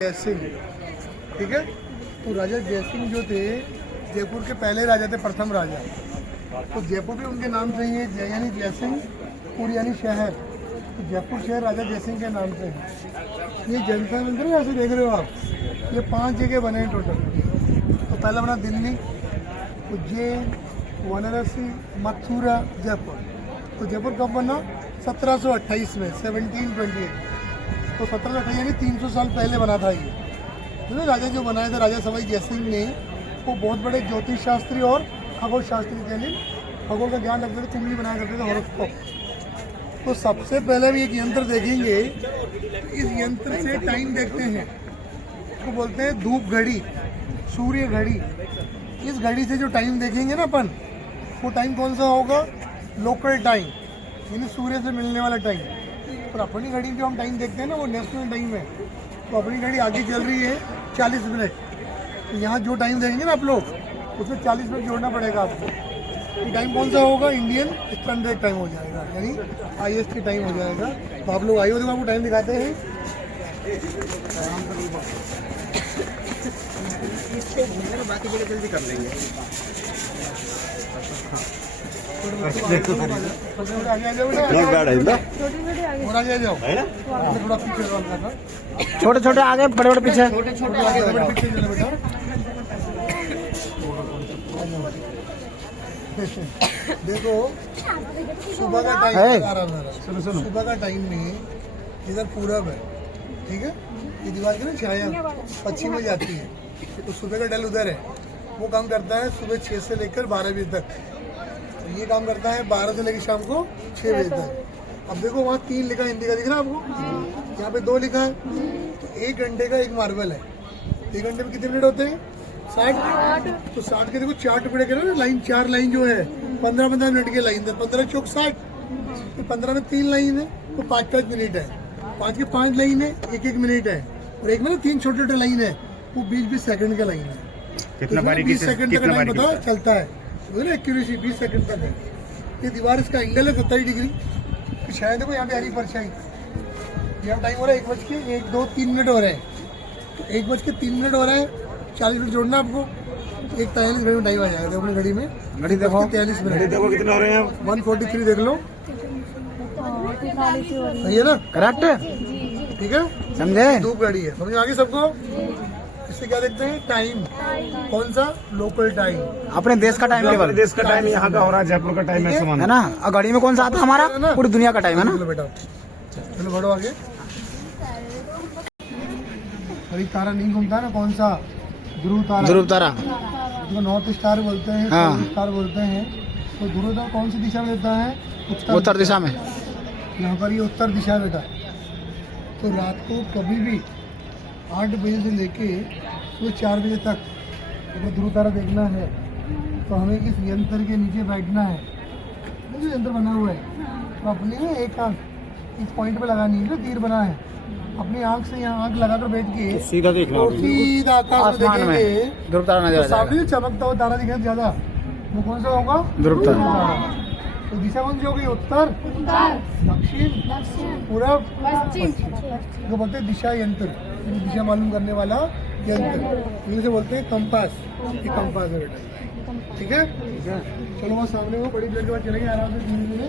जयसिंह, ठीक है। तो राजा जयसिंह जो थे जयपुर के पहले राजा थे, प्रथम राजा। तो जयपुर भी उनके नाम से ही है, जय यानी जयसिंह, पुर यानी शहर। तो जयपुर शहर राजा जयसिंह के नाम से है। ये जनता मंदिर है, ऐसे देख रहे हो आप, ये 5 जगह बने हैं टोटल। तो पहला बना दिल्ली, उज्जैन, वाराणसी, मथुरा, जयपुर। तो जयपुर कब बना? 1728 में, 1728। तो 1728 यानी 300 साल पहले बना था ये। तो राजा जो बनाया था राजा सवाई जयसिंह ने, वो बहुत बड़े ज्योतिष शास्त्री और खगोल शास्त्री थे। यानी खगोल का ज्ञान रखते थे, कुंडली बनाया करते थे, हॉरोस्कोप। तो सबसे पहले भी एक यंत्र देखेंगे, इस यंत्र से टाइम देखते हैं। इसको बोलते हैं धूप घड़ी, सूर्य घड़ी। इस घड़ी से जो टाइम देखेंगे ना अपन, वो टाइम कौन सा होगा? लोकल टाइम, यानी सूर्य से मिलने वाला टाइम। पर अपनी घड़ी जो हम टाइम देखते हैं ना, वो नेशनल टाइम है। तो अपनी घड़ी आगे चल रही है 40 मिनट। तो यहाँ जो टाइम देखेंगे ना आप लोग, उसमें 40 मिनट जोड़ना पड़ेगा आपको। ये टाइम कौन सा होगा? इंडियन स्टैंडर्ड टाइम हो जाएगा, यानी IST टाइम हो जाएगा। तो आप लोग आइए, देखो आपको टाइम दिखाते हैं। बाकी जगह जल्दी कर लेंगे। छोटे छोटे आगे, बड़े बड़े पीछे। छोटे छोटे आगे, बड़े पीछे चलो बेटा। देखो सुबह का टाइम, सुबह का टाइम में इधर पूरब है, ठीक है। ये दीवार की ना छाया पश्चिम में जाती है। तो सुबह का टाइम उधर है, वो काम करता है सुबह 6 से लेकर 12 बजे तक। ये काम करता है 12 से लेकर शाम को 6 बजे तक। अब देखो वहाँ 3 लिखा है, हिंदी का दिख रहा है आपको, यहाँ पे 2 लिखा है। तो 1 घंटे का एक मार्बल है। 1 घंटे में कितने मिनट होते हैं? 60। तो 60 के देखो 4 टुकड़े करे ना, लाइन 4 लाइन जो है 15-15 मिनट की लाइन है। 15 चौक 60, तो 15 में 3 लाइन है, तो 5-5 मिनट है। 5 के 5 लाइन है, 1-1 मिनट है। और एक में ना 3 छोटे छोटे लाइन है, वो 20-20 सेकंड का लाइन है। कितना बारीकी 20 सेकंड तक टाइम पता चलता है, एक्यूरेसी 20 सेकंड तक है। ये दीवार इसका एंगल है 70 डिग्री। शायद देखो यहाँ पे हरी परछाई। यहाँ टाइम हो रहा है 1:01-2-3 मिनट हो रहे हैं। तो 1:03 मिनट हो रहा है, 40 मिनट जोड़ना आपको। 1:43 मिनट में टाइम आ जाएगा अपनी घड़ी में। घड़ी देखो, 43 मिनट देखो कितने हो रहे हैं। 143 देख लो, सही है ना? करेक्ट, ठीक है, समझे? धूप घड़ी है, समझ आगे सबको। इससे क्या देखते हैं? टाइम कौन सा? लोकल टाइम, अपने देश का टाइम केवल। देश का टाइम यहाँ का हो रहा है, जयपुर का टाइम है समान है ना। और घड़ी में कौन सा आता है? हमारा पूरी दुनिया का टाइम है ना। चलो बेटा, चलो बढ़ो आगे। और एक तारा नहीं घूमता ना, कौन सा? ध्रुव तारा। ध्रुव तारा, जो नॉर्थ स्टार बोलते हैं, हाँ। साउथ स्टार बोलते हैं। तो ध्रुव तारा कौन सी दिशा में देता है? उत्तर दिशा में। यहाँ पर ये उत्तर दिशा है बेटा। तो रात को कभी भी 8 बजे से लेके सुबह 4 बजे तक अगर ध्रुव तारा देखना है, तो हमें इस यंत्र के नीचे बैठना है। जो यंत्र बना हुआ है, तो अपनी ना एक आँख इस पॉइंट पे लगानी है, तीर बना है। अपनी आँख से यहाँ आँख लगाकर बैठ के सीधा देखना, और सीधा आसमान में ध्रुव तारा नजर आ जाएगा। सामने चमकता हुआ तारा दिखे ज्यादा, वो कौन सा होगा? ध्रुव तारा। तो दिशा कौन सी होगी? उत्तर, दक्षिण, पूरब, पश्चिम। जो बोलते हैं दिशा यंत्र, दिशा मालूम करने वाला यंत्र। इंग्लिश से बोलते हैं कंपास। ये कंपास है बेटा, ठीक है। चलो वहाँ सामने वो बड़ी प्लेट के बाद चलेंगे आराम से, धीरे धीरे।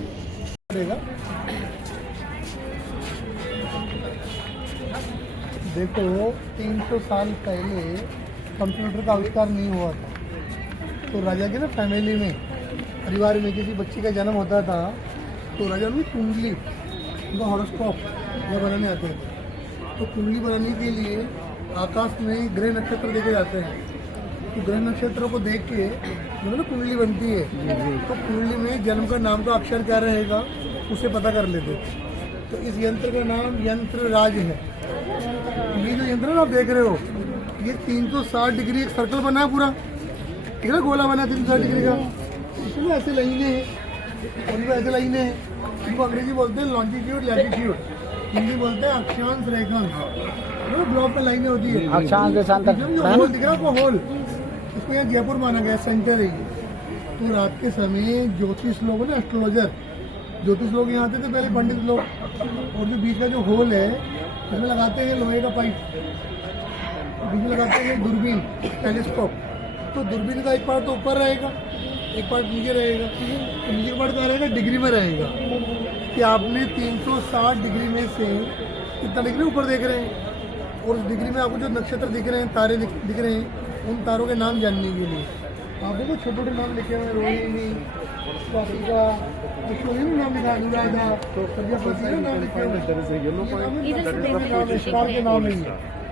देखो 300 साल पहले कंप्यूटर का आविष्कार नहीं हुआ था। तो राजा के ना फैमिली में, परिवार में किसी बच्चे का जन्म होता था, तो राजा उनकी कुंडली, उनका हॉरोस्कोप यह बनाने आते थे। तो कुंडली बनाने के लिए आकाश में ग्रह नक्षत्र देखे जाते हैं। तो ग्रह नक्षत्रों को देख के जो ना कुंडली बनती है, तो कुंडली में जन्म का नाम का अक्षर क्या रहेगा, उसे पता कर लेते थे। तो इस यंत्र का नाम यंत्र राज है। ये जो यंत्र आप देख रहे हो, ये 360 डिग्री एक सर्कल बना है पूरा, ठीक है, गोला बना है 360 डिग्री का। इसमें ऐसे लाइनें हैं, और ऐसे लाइनें हैं। इनको अंग्रेजी बोलते हैं लॉन्जिट्यूड, लैटिट्यूड। हिंदी बोलते हैं अक्षांश, रेखांश। ब्लॉक में लाइनें होती है, अक्षांश देशांतर। जो होल दिख रहा है वो होल, इसको यहाँ जयपुर माना गया, सेंटर है ये। तो रात के समय ज्योतिष लोग ना, एस्ट्रोलॉजर ज्योतिष लोग यहाँ आते थे पहले, पंडित लोग। और जो बीच का जो होल है, इसमें लगाते हैं लोहे का पाइप, बीच में लगाते हैं दूरबीन टेलीस्कोप। तो दूरबीन का एक पार्ट तो ऊपर रहेगा, एक पार्ट नीचे रहेगा। तो नीचे पार्ट क्या रहेगा, डिग्री में रहेगा कि आपने 360 डिग्री में से कितना डिग्री ऊपर देख रहे हैं, और उस डिग्री में आपको जो नक्षत्र दिख रहे हैं, तारे दिख रहे हैं, उन तारों के नाम जानने के लिए आपको कुछ छोटे छोटे नाम लिखे हुए हैं, रोहिणी, स्वातिका, अश्विनी में नाम लिखा है, अनुराधा, प्रजापति में नाम लिखे हुए हैं, स्टार के नाम नहीं है।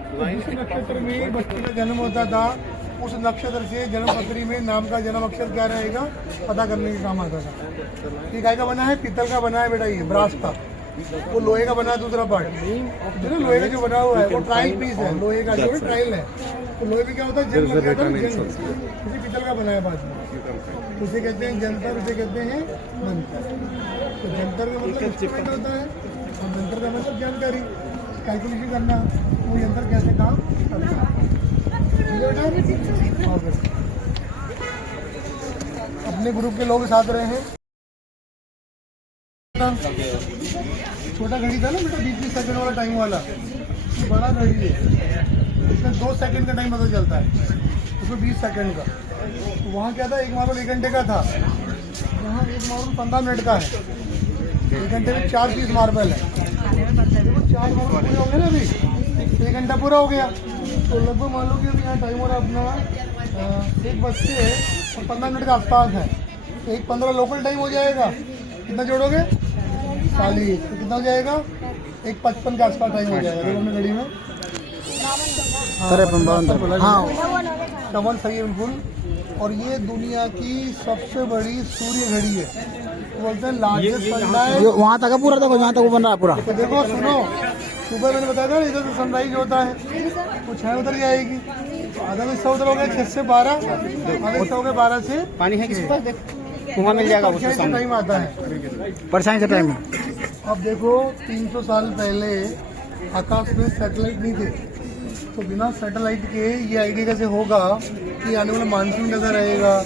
तो जिस नक्षत्र में बच्चे का जन्म होता था, उस नक्षत्र से जन्म पत्री में नाम का जन्म अक्षर क्या रहेगा पता करने के काम आता था। ये काय का बना है, पीतल का बना है बेटा, ये ब्रास का। वो लोहे का बना है दूसरा पार्ट, जो ना लोहे का जो बना हुआ है वो ट्रायल पीस है, लोहे का जो ट्रायल है। तो लोहे में क्या होता है, जंग लगता है, जंग पीतल का बना है बाद में, उसे कहते हैं जंतर, उसे कहते हैं मंत्र। तो जंतर का मतलब इंस्ट्रूमेंट होता है, और मंत्र का मतलब जानकारी, कैलकुलेशन करना, वो यंत्र कैसे काम करता है। अपने ग्रुप के लोग साथ रहे हैं। छोटा घड़ी था ना बेटा, 20 सेकंड वाला टाइम वाला, ये बड़ा घड़ी है, इसमें 2 सेकंड का टाइम पता चलता है, उसमें 20 सेकंड का। तो वहाँ क्या था, एक मार्बल 1 घंटे का था, यहाँ एक मार्बल 15 मिनट का है। 1 घंटे में 4 पीस मार्बल है, 4 मार्बल पूरे हो गए ना, अभी 1 घंटा पूरा हो गया। तो लगभग मान लो कि अभी यहाँ टाइम हो रहा अपना 1:15 के आसपास है, तो 1:15 लोकल टाइम हो जाएगा। कितना जोड़ोगे, 40, तो कितना हो जाएगा, 1:55 के आसपास टाइम हो जाएगा। देखो अपनी घड़ी में हाँ 54 सही है बिल्कुल। और ये दुनिया की सबसे बड़ी सूर्य घड़ी है, बोलते हैं लार्जेस्ट सनराइज। वहाँ तक है पूरा, देखो यहाँ तक वो बन रहा है पूरा। तो देखो सुनो, सुबह मैंने बताया था इधर से सनराइज होता है, कुछ है उधर जाएगी, आधा हिस्सा उधर हो गया 6 से 12, आधा हिस्सा हो गया 12 से पानी है किसी पास, देख कुआं मिल जाएगा, उसके सामने टाइम आता है, परछाई से टाइम। अब देखो 300 साल पहले आकाश में सैटेलाइट नहीं थे, तो बिना सैटेलाइट के ये आइडिया कैसे होगा कि आने वाला मानसून कैसा रहेगा,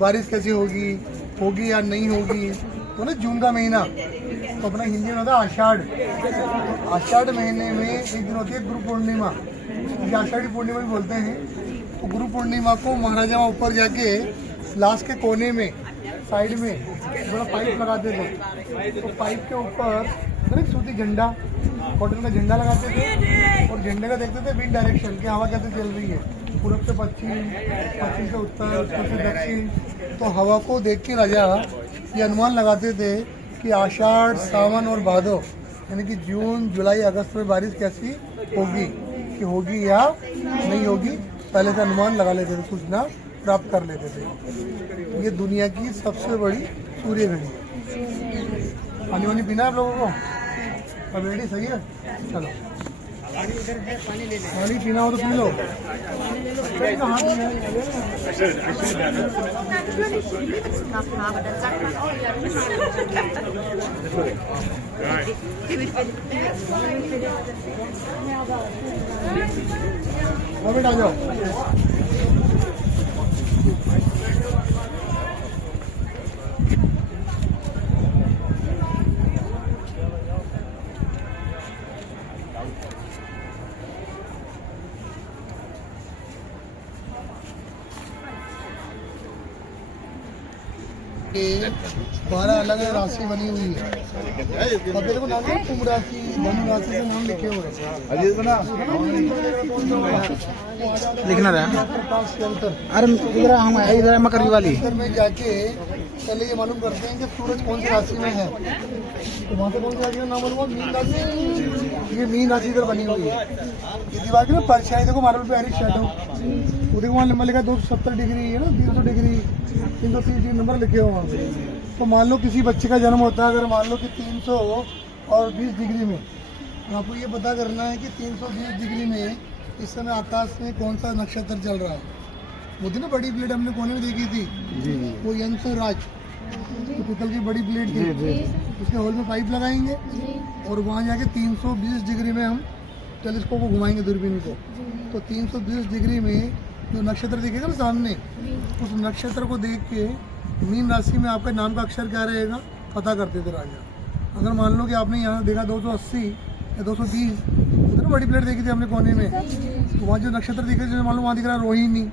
बारिश कैसी होगी या नहीं होगी। तो ना जून का महीना, तो अपना हिंदी में होता है आषाढ़। आषाढ़ महीने में एक दिन होती है गुरु पूर्णिमा, ये आषाढ़ी पूर्णिमा भी बोलते हैं। तो गुरु पूर्णिमा को महाराजा वहाँ ऊपर जाके लास्ट के कोने में साइड में बड़ा पाइप लगाते थे, तो पाइप के ऊपर एक सूती झंडा, कॉटन का झंडा लगाते थे, और झंडे का देखते थे विंड डायरेक्शन कि हवा कैसे चल रही है, पूरब से पश्चिम, पश्चिम से उत्तर, उत्तर से दक्षिण। तो हवा को देख के राजा ये अनुमान लगाते थे कि आषाढ़, सावन और भादो, यानी कि जून, जुलाई, अगस्त में बारिश कैसी होगी, कि होगी या नहीं होगी, पहले से अनुमान लगा लेते थे, सूचना प्राप्त कर लेते थे। ये दुनिया की सबसे बड़ी सूर्य घड़ी है। पानी वानी पीना है आप लोगों को, अब रेडी सही है, चलो पानी पीना हो तो पी लो। हाथ में आ जाओ। के 12 अलग अलग राशि बनी हुई है, और मेरे को नाम है कुंभ राशि, धनु राशि से नाम लिखे हुए हैं। लिखना रहा, प्रकाश के अंतर अरे इधर मकरी वाली में जाके पहले ये मालूम करते हैं कि सूरज कौन सी राशि में है। तो वहाँ से कौन सी राशि का नाम मालूम, मीन राशि। ये मीन राशि इधर बनी हुई है, ये दीवार की ना परछाई देखो मार्बल पे एरिक शेडो, वो देखो वहाँ नंबर लिखा 270 डिग्री है ना, 300 डिग्री, 330 नंबर लिखे हुए वहाँ पे। तो मान लो किसी बच्चे का जन्म होता है, अगर मान लो कि 320 डिग्री में, आपको ये पता करना है कि 320 डिग्री में इस समय आकाश में कौन सा नक्षत्र चल रहा है। वो थी ना बड़ी प्लेट हमने कोने में देखी थी, वो यंत्र राज, तो पीतल की बड़ी प्लेट थी, उसके होल में पाइप लगाएंगे और वहाँ जाके 320 डिग्री में हम टेलीस्कोप को घुमाएंगे, दूरबीन को। तो 320 डिग्री में जो नक्षत्र दिखेगा ना सामने, उस नक्षत्र को देख के मीन राशि में आपका नाम का अक्षर क्या रहेगा पता करते थे राजा। अगर मान लो कि आपने यहाँ देखा 280, या 230, उधर बड़ी प्लेट देखी थी हमने कोने में, तो वहाँ जो नक्षत्र दिखे थे मालूम वहाँ दिख रहा है रोहिणी।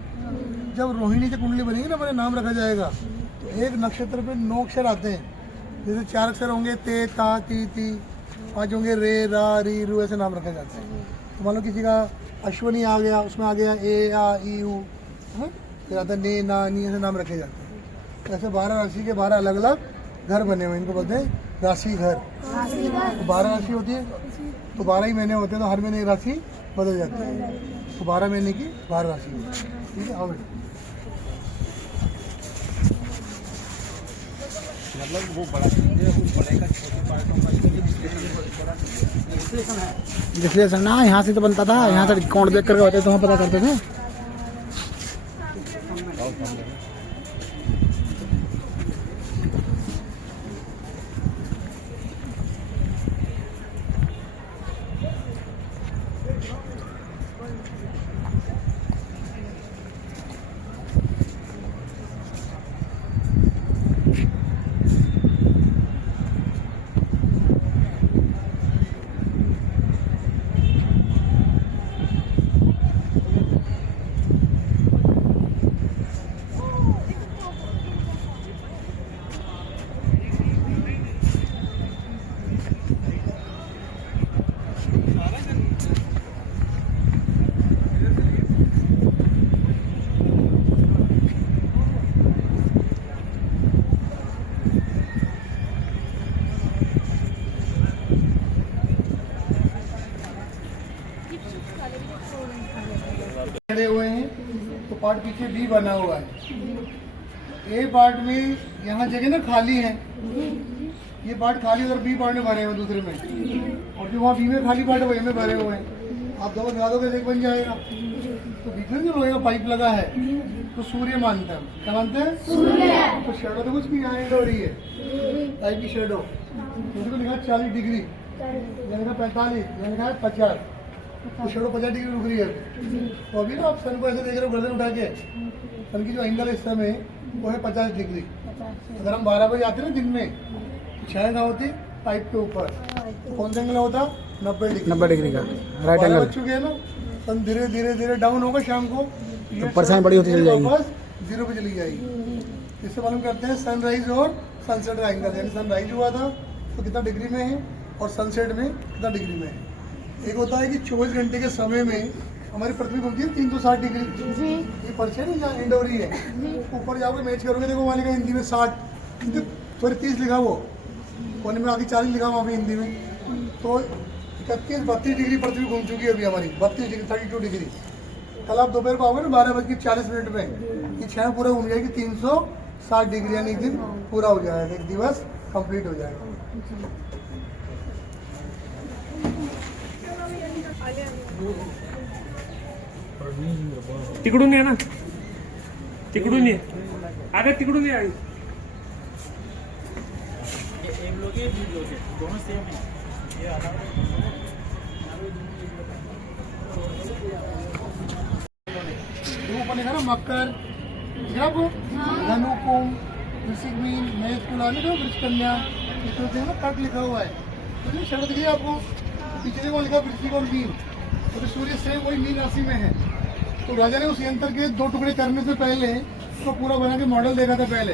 जब रोहिणी की कुंडली बनेगी ना हमारे नाम रखा जाएगा, तो एक नक्षत्र पे 9 अक्षर आते हैं। जैसे 4 अक्षर होंगे ते ता ती ती, 5 होंगे रे रा री रू, ऐसे नाम रखे जाते हैं। तो मान लो किसी का अश्वनी आ गया, उसमें आ गया ए आ ई ऊ, फिर आता है ने ना नी, ऐसे नाम रखे जाते हैं। तो ऐसे 12 राशि के 12 अलग अलग घर बने हुए हैं, इनको बोलते हैं राशि घर। तो 12 राशि होती है, तो 12 ही महीने होते हैं, तो हर महीने एक राशि बदल जाती है। तो 12 महीने की 12 राशि होती है। ठीक है, आओ बेटा। मतलब वो बड़ा चीज है, उस बड़े का छोटे पार्टों का विश्लेषण ना यहाँ से तो बनता था, यहाँ से कौन देख करके होते तो वहाँ पता करते थे। खड़े हुए हैं, तो पार्ट पीछे बी बना हुआ है। ए पार्ट में यहाँ जगह ना खाली है, ये पार्ट खाली और बी पार्ट में भरे हुए दूसरे में, और जो वहाँ बी में खाली पार्ट है वही में भरे हुए हैं। आप दोनों मिला दोगे एक बन जाएगा। तो बीच में जो लोहे का पाइप लगा है तो सूर्य मानते हैं, क्या मानते हैं? सूर्य। तो शेडो तो कुछ भी यहाँ एंड हो रही है, पाइप की शेडो, उसको लिखा 40 डिग्री, यहाँ लिखा 45, यहाँ लिखा है 50, तो शेडो 50 डिग्री रुक रही है। तो अभी ना आप सन को ऐसे देख रहे हो गर्दन उठा के, सन की जो एंगल है इस समय वो है 50 डिग्री। अगर हम 12 बजे आते ना दिन में, तो छाया कहाँ होती? पाइप के ऊपर। तो कौन सा एंगल होता? 90 डिग्री। 90 डिग्री का राइट एंगल। बज चुके हैं ना, सन धीरे धीरे धीरे डाउन होगा शाम को, तो परछाई बड़ी होती चली जाएगी, वापस 0 पे चली जाएगी। इससे मालूम करते हैं सनराइज और सनसेट का एंगल, यानी सनराइज हुआ था तो कितना डिग्री में है और सनसेट में कितना डिग्री में है। एक होता है कि 24 घंटे के समय में हमारी पृथ्वी घूमती है 360 डिग्री। ये पर्चे नहीं जहाँ एंड हो रही है, ऊपर जाओगे मैच करोगे, देखो वहाँ लिखा हिंदी में 60, थोड़ी 30 लिखा, वो कोने में आगे 40 लिखा वहाँ पे हिंदी में। तो 31-32 डिग्री पृथ्वी घूम चुकी है अभी हमारी, 32 डिग्री 32 डिग्री। कल आप दोपहर को आओगे ना 12:40 में, ये छाया पूरा घूम जाएगी 360 डिग्री, यानी एक दिन पूरा हो जाएगा, एक दिवस कंप्लीट हो जाएगा। तिकडून ये ना, तिकडून ये, अरे तिकडून ये। ऊपर लिखा ना मकर, जब धनु कुंभ वृश्चिक मीन मेष तुला, नहीं वृक्ष कन्या, इसमें ना कर्क लिखा हुआ है। तो ये शब्द दिया आपको, पीछे देखो लिखा वृश्चिक और मीन, तो सूर्य सेम वही मीन राशि में है। तो राजा ने उस यंत्र के 2 टुकड़े करने से पहले उसको पूरा बना के मॉडल देखा था पहले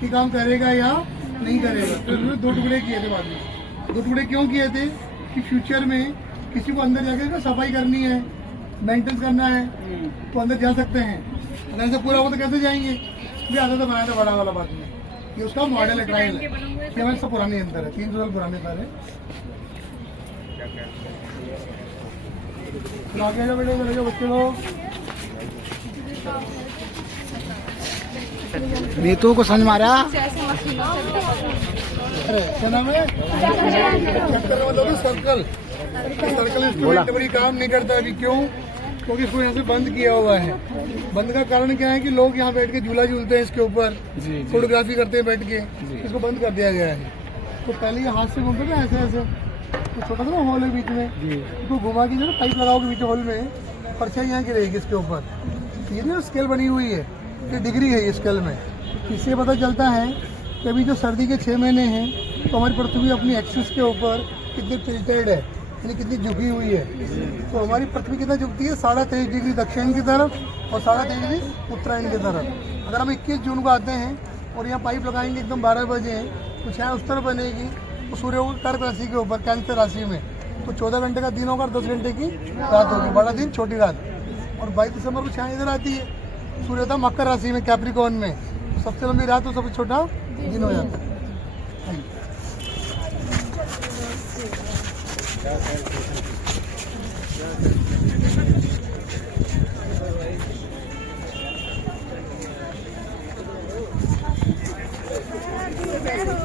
कि काम करेगा या नहीं करेगा। तो उन्होंने 2 टुकड़े किए थे बाद में। 2 टुकड़े क्यों किए थे? कि फ्यूचर में किसी को अंदर जाकर सफाई करनी है, मेंटेनेंस करना है, तो अंदर जा सकते हैं। अगर ऐसा पूरा हो तो कैसे जाएंगे? ये आता था बनाया था बड़ा वाला बाद में, ये उसका मॉडल है, ट्रायल है। ये हमारे सब पुराने यंत्र है, 300 साल पुराने सारे। आगे जाओ बेटे, चले जाओ बच्चे लोग। नीतू को समझ मारा। अरे क्या नाम है? सर्कल मतलब सर्कल। सर्कल इंस्ट्रूमेंट बड़ी काम नहीं करता अभी, क्यों? क्योंकि इसको यहाँ से बंद किया हुआ है। बंद का कारण क्या है कि लोग यहाँ बैठ के झूला झूलते हैं इसके ऊपर, फोटोग्राफी करते हैं बैठ के, इसको बंद कर दिया गया है। तो पहले ये हाथ से घूमते थे ऐसे ऐसे, तो छोटा सा ना हॉल है बीच में, इसको घुमा के जो ना पाइप लगाओगे बीच हॉल में, परछाई यहाँ की रहेगी इसके ऊपर। ये ना स्केल बनी हुई है, ये डिग्री है ये स्केल में। इससे पता चलता है कि अभी जो सर्दी के 6 महीने हैं तो हमारी पृथ्वी अपनी एक्सिस के ऊपर कितनी टिल्टेड है, यानी कितनी झुकी हुई है। तो हमारी पृथ्वी कितना झुकती है, 23.5 डिग्री दक्षिण की तरफ और 23.5 डिग्री उत्तरायण की तरफ। अगर हम 21 जून को आते हैं और यहाँ पाइप लगाएंगे एकदम 12 बजे तो छाया उस तरफ बनेगी, तो सूर्य होगा कर्क राशि के ऊपर, कैंसर राशि में, तो 14 घंटे का दिन होगा और 10 घंटे की रात होगी, बड़ा दिन छोटी रात। और 22 दिसंबर को छाया इधर आती है, सूर्य होता है मकर राशि में, कैप्रिकॉर्न में, तो सबसे लंबी रात तो सबसे छोटा दिन हो जाता है। Pero